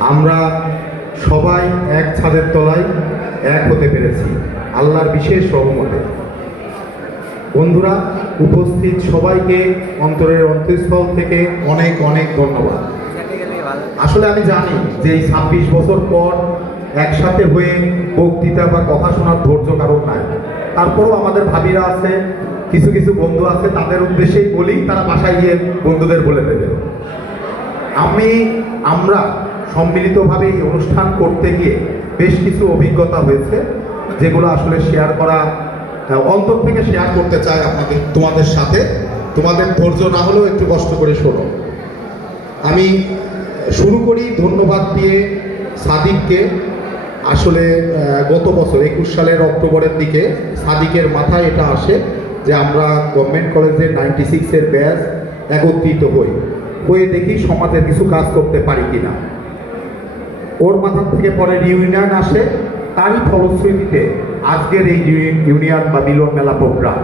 আমরা সবাই এক ছাদের তলায় এক হতে পেরেছি আল্লাহর বিশেষ রহমতে। বন্ধুরা, উপস্থিত সবাইকে অন্তরের অন্তঃস্থল থেকে অনেক অনেক ধন্যবাদ। আসলে আমি জানি যে এই 26 বছর পর একসাথে হয়ে বক্তৃতা বা কথা শোনার ধৈর্য কারণ নাই। তারপরেও আমাদের ভাবিরা আছে, কিছু কিছু বন্ধু আছে, তাদের উদ্দেশ্যেই বলি, তারা বাসায় গিয়ে বন্ধুদের বলে দেবে। আমরা সম্মিলিতভাবে এই অনুষ্ঠান করতে গিয়ে বেশ কিছু অভিজ্ঞতা হয়েছে, যেগুলো আসলে শেয়ার করা, অন্তর থেকে শেয়ার করতে চাই তোমাদের সাথে। তোমাদের ধৈর্য না হলেও একটু কষ্ট করে শোনো। আমি শুরু করি ধন্যবাদ দিয়ে সাদিককে। আসলে গত বছর 21 সালের অক্টোবরের দিকে সাদিকের মাথায় এটা আসে যে আমরা গভর্নমেন্ট কলেজের 96-এর ব্যাচ একত্রিত হয়ে দেখি সমাজের কিছু কাজ করতে পারি কিনা। ওর মাথা থেকে পরে ইউনিয়ন আসে, তারই ফলশ্রুতিতে আজকের এই ইউনিয়ন বা মিলন মেলা প্রোগ্রাম।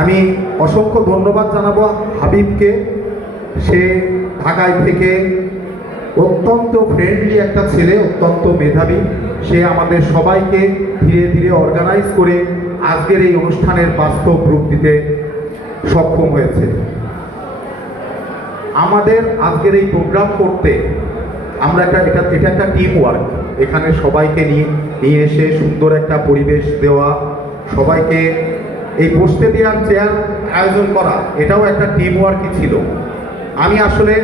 আমি অসংখ্য ধন্যবাদ জানাবো হাবিবকে। সে ঢাকায় থেকে অত্যন্ত ফ্রেন্ডলি একটা ছেলে, অত্যন্ত মেধাবী। সে আমাদের সবাইকে ধীরে ধীরে অর্গানাইজ করে আজকের এই অনুষ্ঠানের বাস্তব রূপ দিতে সক্ষম হয়েছে। আমাদের আজকের এই প্রোগ্রাম করতে আমরা এটা একটা টিম ওয়ার্ক। এখানে সবাইকে নিয়ে এসে সুন্দর একটা পরিবেশ দেওয়া, সবাইকে এই বসতে দেওয়ার চেয়ার আয়োজন করা, এটাও একটা টিম ওয়ার্কই ছিল। আমি আসলে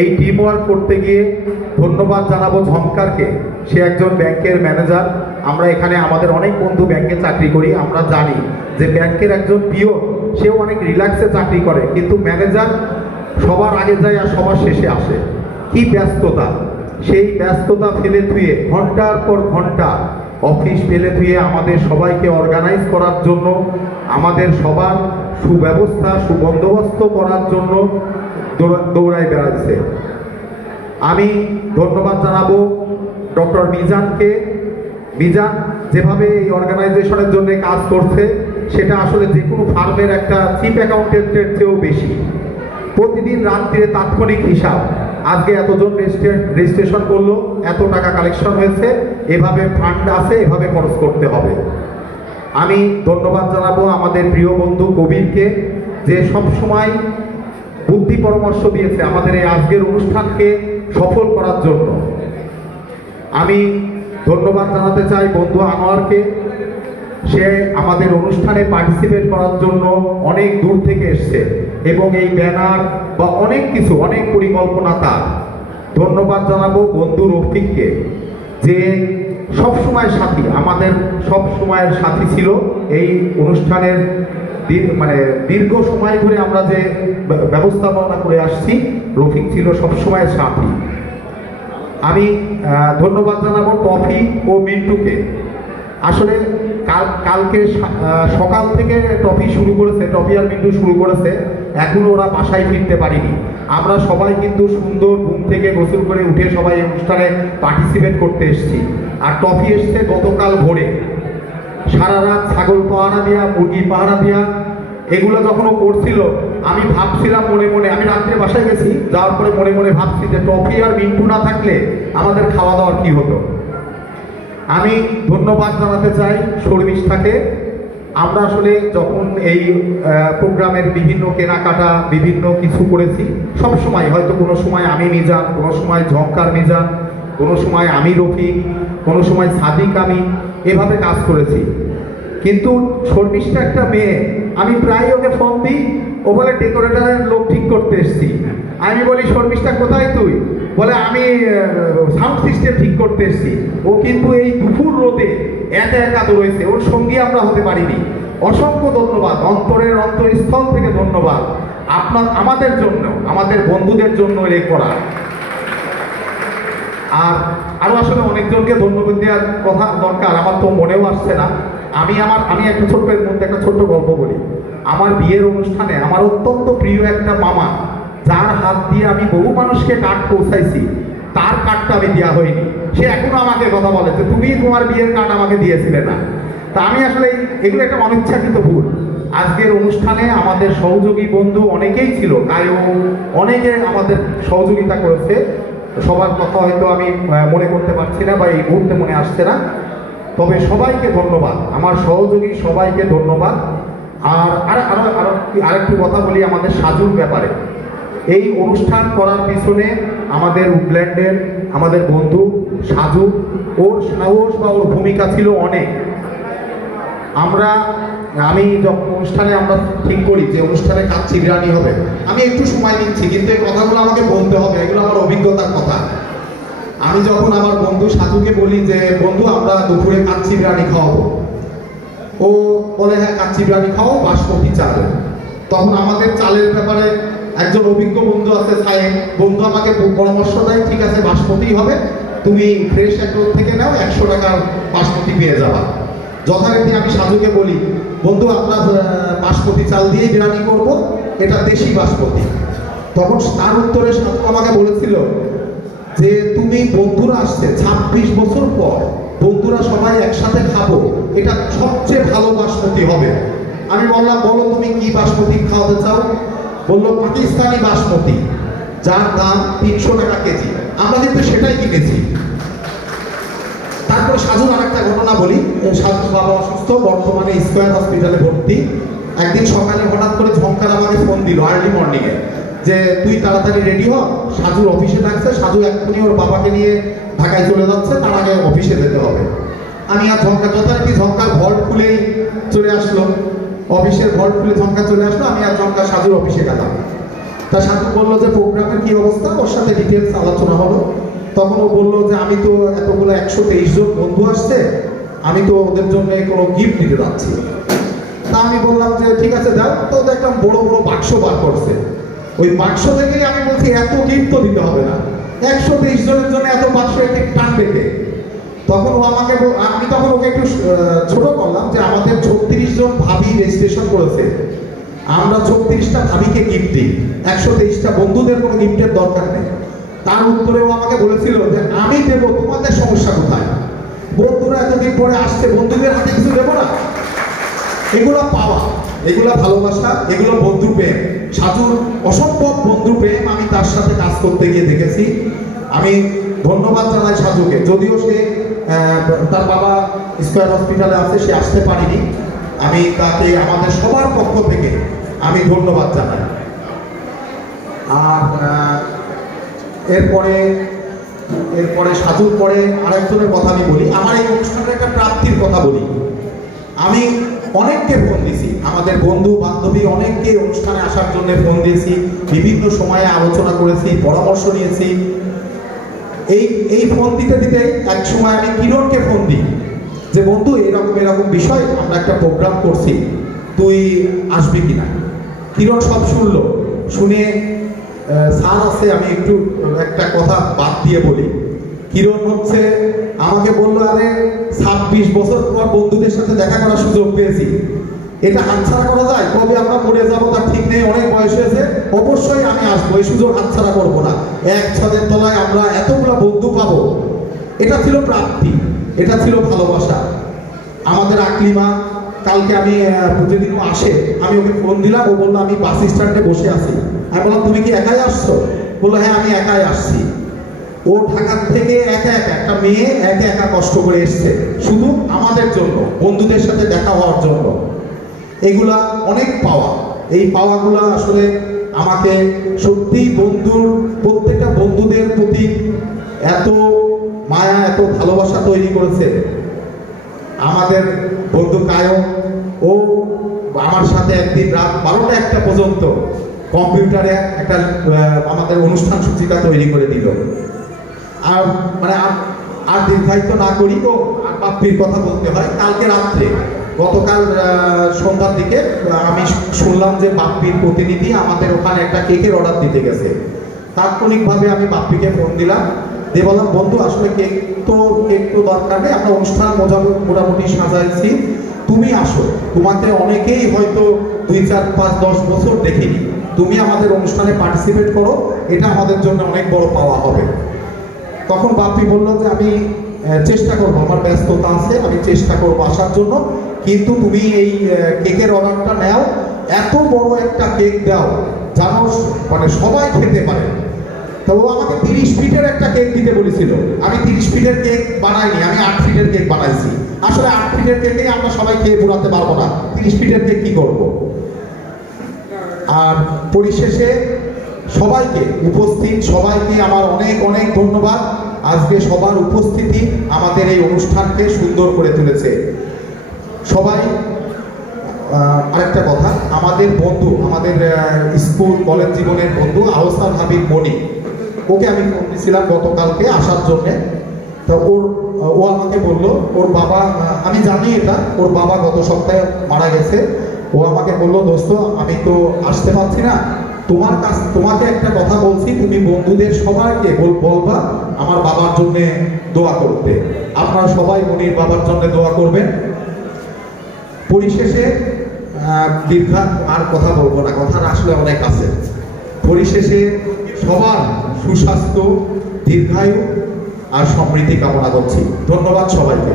এই টিম ওয়ার্ক করতে গিয়ে ধন্যবাদ জানাবো ঝংকারকে। সে একজন ব্যাংকের ম্যানেজার। আমরা এখানে আমাদের অনেক বন্ধু ব্যাংকে চাকরি করি, আমরা জানি যে ব্যাংকের একজন পিও সেও অনেক রিল্যাক্সে চাকরি করে, কিন্তু ম্যানেজার সবার আগে যায় আর সবার শেষে আসে। কি ব্যস্ততা! সেই ব্যস্ততা ফেলে ধুয়ে ঘন্টার পর ঘন্টা অফিস ফেলে ধুয়ে আমাদের সবাইকে অর্গানাইজ করার জন্য, আমাদের সবার সুব্যবস্থা সুবন্দোবস্ত করার জন্য দৌড়ায় বেড়াচ্ছে। আমি ধন্যবাদ জানাবো ডক্টর মিজানকে। মিজান যেভাবে এই অর্গানাইজেশনের জন্য কাজ করছে, সেটা আসলে যে কোনো ফার্মের একটা চিফ অ্যাকাউন্টেন্টের চেয়েও বেশি। প্রতিদিন রাত্রিরে তাৎক্ষণিক হিসাব, আজকে এতজন রেজিস্ট্রেশন করলো, এত টাকা কালেকশন হয়েছে, এভাবে ফান্ড আছে, এভাবে খরচ করতে হবে। আমি ধন্যবাদ জানাবো আমাদের প্রিয় বন্ধু কবিরকে, যে সবসময় বুদ্ধি পরামর্শ দিয়েছে আমাদের এই আজকের অনুষ্ঠানকে সফল করার জন্য। আমি ধন্যবাদ জানাতে চাই বন্ধু আনোয়ারকে। সে আমাদের অনুষ্ঠানে পার্টিসিপেট করার জন্য অনেক দূর থেকে এসছে এবং এই ব্যানার বা অনেক কিছু, অনেক পরিকল্পনা তার। ধন্যবাদ জানাবো বন্ধু রফিককে, যে সবসময় সাথী, আমাদের সব সময়ের সাথী ছিল এই অনুষ্ঠানের দীর্ঘ সময় ধরে আমরা যে ব্যবস্থাপনা করে আসছি, রফিক ছিল সবসময়ের সাথী। আমি ধন্যবাদ জানাবো টফি ও মিন্টুকে। আসলে কালকে সকাল থেকে টফি শুরু করেছে, টফি আর মিন্টু শুরু করেছে, এখনো ওরা বাসায় ফিরতে পারিনি। আমরা সবাই কিন্তু সুন্দর ঘুম থেকে গোসল করে উঠে সবাই অনুষ্ঠানে পার্টিসিপেট করতে এসেছি। আর টফি এসছে গতকাল ভোরে, সারা রাত ছাগল পাহারা দিয়া, মুরগি পাহারা দিয়া, এগুলো যখনও করছিল আমি ভাবছিলাম মনে মনে, আমি রাত্রে বাসায় গেছি, যাওয়ার পরে মনে মনে ভাবছি যে টফি আর মিন্টু না থাকলে আমাদের খাওয়া দাওয়ার কি হতো। আমি ধন্যবাদ জানাতে চাই শর্মিষ্ঠাকে। আমরা আসলে যখন এই প্রোগ্রামের বিভিন্ন কেনাকাটা বিভিন্ন কিছু করেছি, সব সময় হয়তো কোনো সময় আমি মিজান, কোনো সময় ঝংকার মিজান, কোনো সময় আমি রফিক, কোনো সময় সাদিক আমি, এভাবে কাজ করেছি। কিন্তু শর্মিষ্ঠা একটা মেয়ে, আমি প্রায় ওকে ফোন দিই, ও বলে ডেকোরেটরের লোক ঠিক করতে এসেছি। আমি বলি শর্মিষ্ঠা কোথায় তুই? বলে আমি সাউন্ড সিস্টেম ঠিক করতে এসেছি। ও কিন্তু এই দুপুর রোদে একা একা দৌড়েছে, ওর সঙ্গী আমরা হতে পারিনি। অসংখ্য ধন্যবাদ, অন্তরের অন্তঃস্থল থেকে ধন্যবাদ আমাদের জন্য, আমাদের বন্ধুদের জন্য এ করা। আর আরো আসলে অনেকজনকে ধন্যবাদ দেওয়ার কথা দরকার, আমার তো মনেও আসছে না। আমি একটা ছোট্টের মধ্যে একটা ছোট্ট গল্প বলি। আমার বিয়ের অনুষ্ঠানে আমার অত্যন্ত প্রিয় একটা মামা, যার হাত দিয়ে আমি বহু মানুষকে কার্ড পৌঁছাইছি, তার কার্ডটা আমি দেওয়া হয়নি। সে এখনো আমাকে কথা বলে যে তুমি তোমার বিয়ের কার্ড আমাকে দিয়েছিলে না। তা আমি আসলে এগুলো একটা অনিচ্ছাকৃত ভুল। আজকের অনুষ্ঠানে আমাদের সহযোগী বন্ধু অনেকেই ছিল, কায়ো অনেকে আমাদের সহযোগিতা করেছে। সবার কথা হয়তো আমি মনে করতে পারছি না বা এই মুহূর্তে মনে আসছে না, তবে সবাইকে ধন্যবাদ, আমার সহযোগী সবাইকে ধন্যবাদ। আর আরেকটু কথা বলি আমাদের সাজুর ব্যাপারে। এই অনুষ্ঠান করার পিছনে আমাদের উডল্যান্ডের আমাদের বন্ধু সাজু, ওর সাহস বা ওর ভূমিকা ছিল অনেক। আমি যখন অনুষ্ঠানে আমরা ঠিক করি যে অনুষ্ঠানে কাচ্চি বিরিয়ানি হবে, আমি একটু সময় নিচ্ছি, কিন্তু এই কথাগুলো আমাকে বলতে হবে, এগুলো আমার অভিজ্ঞতার কথা। আমি যখন আমার বন্ধু সাজুকে বলি যে বন্ধু আমরা দুপুরে কাচ্চি বিরিয়ানি খাওয়াবো, ও বলে হ্যাঁ কাচ্চি বিরিয়ানি খাও বাসমতি চাল। তখন আমাদের চালের ব্যাপারে একজন অভিজ্ঞ বন্ধু আছে সাহেব, বন্ধু আমাকে পরামর্শ দেয় ঠিক আছে বাসমতি হবে, তুমি ফ্রেশ অ্যাগ্রো থেকে নাও, 100 টাকার বাসমতি পেয়ে যাবা। যথারীতি আমি সাজুকে বলি বন্ধু আমরা বাসমতি চাল দিয়ে বিরিয়ানি করব, এটা দেশি বাসমতি। তখন তার উত্তরে সাজু আমাকে বলেছিল যে তুমি বন্ধুরা আসছে 26 বছর পর, বন্ধুরা সবাই একসাথে খাবো, এটা সবচেয়ে ভালো বাসমতি হবে। আমি বললাম বলো তুমি কি বাসমতি খাওয়াতে চাও? বললো পাকিস্তানি বাসমতি, যার দাম 300 টাকা কেজি। আমরা কিন্তু সেটাই কিনেছি। তারপর সাজুর আরেকটা ঘটনা বলি। সাজুর বাবা অসুস্থ, বর্তমানে স্কয়ার হসপিটালে ভর্তি। একদিন সকালে হঠাৎ করে ঝঙ্কার আমাকে ফোন দিল আর্লি মর্নিংয়ে যে তুই তাড়াতাড়ি রেডি হ, সাজুর অফিসে ডাকছে, সাজু এক্ষুনি ওর বাবাকে নিয়ে ঢাকায় চলে যাচ্ছে, তার আগে অফিসে যেতে হবে। আমি আর যথারীতি ঝঙ্কার ভল্ট খুলেই চলে আসলো, অফিসের ভল্ট খুলে ঝঙ্কা চলে আসলো, আমি আর ঝঙ্কা সাজুর অফিসে গেলাম। তা সাজু বললো যে প্রোগ্রামের কি অবস্থা, ওর সাথে ডিটেলস আলোচনা হলো। তখন ও বললো যে আমি তো এতগুলো 123 জন বন্ধু আসছে, আমি তো ওদের জন্য কোনো গিফট দিতে যাচ্ছি। তা আমি বললাম যে ঠিক আছে দাও। তো দেখলাম বড় বড় বাক্স বার করছে। ওই বাক্স থেকেই আমি বলছি এত গিফট তো দিতে হবে না, 123 জনের জন্য এত বাক্স একটু টান পেতে। তখন ও আমাকে আমি তখন ওকে একটু ছোট করলাম যে আমাদের 36 জন ভাবি রেজিস্ট্রেশন করেছে, আমরা 36টা ভাবিকে গিফট দিই, 123টা বন্ধুদের কোনো গিফটের দরকার নেই। তার উত্তরে ও আমাকে বলেছিল যে আমি দেবো, তোমাদের সমস্যা কোথায়? বন্ধুরা এতদিন পরে আসছে, বন্ধুদের হাতে কিছু দেবো না? এগুলো পাওয়া, এগুলো ভালোবাসা, এগুলো বন্ধু প্রেম। সাজুর অসম্ভব বন্ধু প্রেম আমি তার সাথে কাজ করতে গিয়ে দেখেছি। আমি ধন্যবাদ জানাই সাজুকে, যদিও সে তার বাবা স্কয়ার হসপিটালে আছে, সে আসতে পারেনি। আমি তাকে আমাদের সবার পক্ষ থেকে আমি ধন্যবাদ জানাই। আর এরপরে সাজুর পরে আরেকজনের কথা আমি বলি। আমার এই অনুষ্ঠানের একটা প্রাপ্তির কথা বলি। আমি অনেককে ফোন দিয়েছি, আমাদের বন্ধু বান্ধবী অনেককে অনুষ্ঠানে আসার জন্য ফোন দিয়েছি, বিভিন্ন সময়ে আলোচনা করেছি, পরামর্শ নিয়েছি। এই ফোন দিতে দিতে এক সময় আমি কিরণকে ফোন দিই যে বন্ধু এরকম এরকম বিষয়, আমরা একটা প্রোগ্রাম করছি, তুই আসবি কিনা? কিরণ সব শুনলো, শুনে স্যার আছে, আমি একটু একটা কথা বাদ দিয়ে বলি। কিরণ হচ্ছে আমাকে বললো আরে 26 বছর পর বন্ধুদের সাথে দেখা করার সুযোগ পেয়েছি, এটা হাতছাড়া করা যায়? কবে আমরা মরে যাবো তার ঠিক নেই, অনেক বয়স হয়েছে, অবশ্যই আমি আসবো, এই সুযোগ হাতছাড়া করবো না। এক ছাদের তলায় আমরা এতগুলো বন্ধু পাবো, এটা ছিল প্রাপ্তি, এটা ছিল ভালোবাসা। আমাদের আকলিমা কালকে আমি যেদিন ও আসে আমি ওকে ফোন দিলাম, ও বললো আমি বাস স্ট্যান্ডে বসে আছি। আমি বললাম তুমি কি একাই আসছো? বললো হ্যাঁ আমি একাই আসছি। ও ঢাকার থেকে একা একা একটা মেয়ে একা একা কষ্ট করে এসছে শুধু আমাদের জন্য, বন্ধুদের সাথে দেখা হওয়ার জন্য। এগুলা অনেক পাওয়া, এই পাওয়াগুলো আসলে আমাকে সত্যি প্রত্যেকটা বন্ধুদের প্রতি এত মায়া, এত ভালোবাসা তৈরি করেছে। আমাদের বন্ধু কায়ম, ও আমার সাথে একদিন রাত 12টা 1টা পর্যন্ত কম্পিউটারে একটা আমাদের অনুষ্ঠান সূচিকা তৈরি করে দিল। আর মানে আর দীর্ঘায়িত না করি তো বাপ্পির কথা বলতে হয়। কালকে রাত্রে, গতকাল সন্ধ্যার দিকে আমি শুনলাম যে বাপ্পির প্রতিনিধি আমাদের ওখানে একটা কেকের অর্ডার দিতে গেছে। তাৎক্ষণিকভাবে আমি বাপ্পিকে ফোন দিলাম, দিয়ে বললাম বন্ধু আসলে কেক তো দরকার নেই, আমরা অনুষ্ঠান মোটামুটি সাজাইছি, তুমি আসো, তোমাকে অনেকেই হয়তো 2, 4, 5, 10 বছর দেখিনি, তুমি আমাদের অনুষ্ঠানে পার্টিসিপেট করো, এটা আমাদের জন্য অনেক বড় পাওয়া হবে। তখন বাপ্পি বললো যে আমি চেষ্টা করবো, আমার ব্যস্ততা আছে, আমি চেষ্টা করবো আসার জন্য, কিন্তু তুমি এই কেকের অর্ডারটা নাও, এত বড় একটা কেক দাও যেন মানে সবাই খেতে পারে। তো ও আমাকে 30 ফিটের একটা কেক দিতে বলেছিল। আমি 30 ফিটের কেক বানাইনি, আমি 8 ফিটের কেক বানাইছি। আসলে 8 ফিটের কেকে আমরা সবাই খেয়ে পুরাতে পারবো না, 30 ফিটের কেক কি করব। আর পরিশেষে সবাইকে, উপস্থিত সবাইকে আমার অনেক অনেক ধন্যবাদ। আজকে সবার উপস্থিতি আমাদের এই অনুষ্ঠানকে সুন্দর করে তুলেছে। সবাই আরেকটা কথা, আমাদের বন্ধু, আমাদের স্কুল কলেজ জীবনের বন্ধু আহসান হাবিব মনি, ওকে আমি ফোন দিয়েছিলাম গতকালকে আসার জন্যে। তো ও আমাকে বললো ওর বাবা, আমি জানি এটা, ওর বাবা গত সপ্তাহে মারা গেছে। ও আমাকে বললো, দোস্ত আমি তো আসতে পারছি না, তোমাকে একটা কথা বলছি, তুমি বন্ধুদের সবাইকে বলবা আমার বাবার জন্য দোয়া করতে। আপনারা সবাই মনির বাবার জন্য দোয়া করবেন। পরিশেষে দীর্ঘা আর কথা বলবো না, কথার আসলে অনেক আছে। পরিশেষে সবার সুস্বাস্থ্য, দীর্ঘায়ু আর সমৃদ্ধি কামনা করছি। ধন্যবাদ সবাইকে।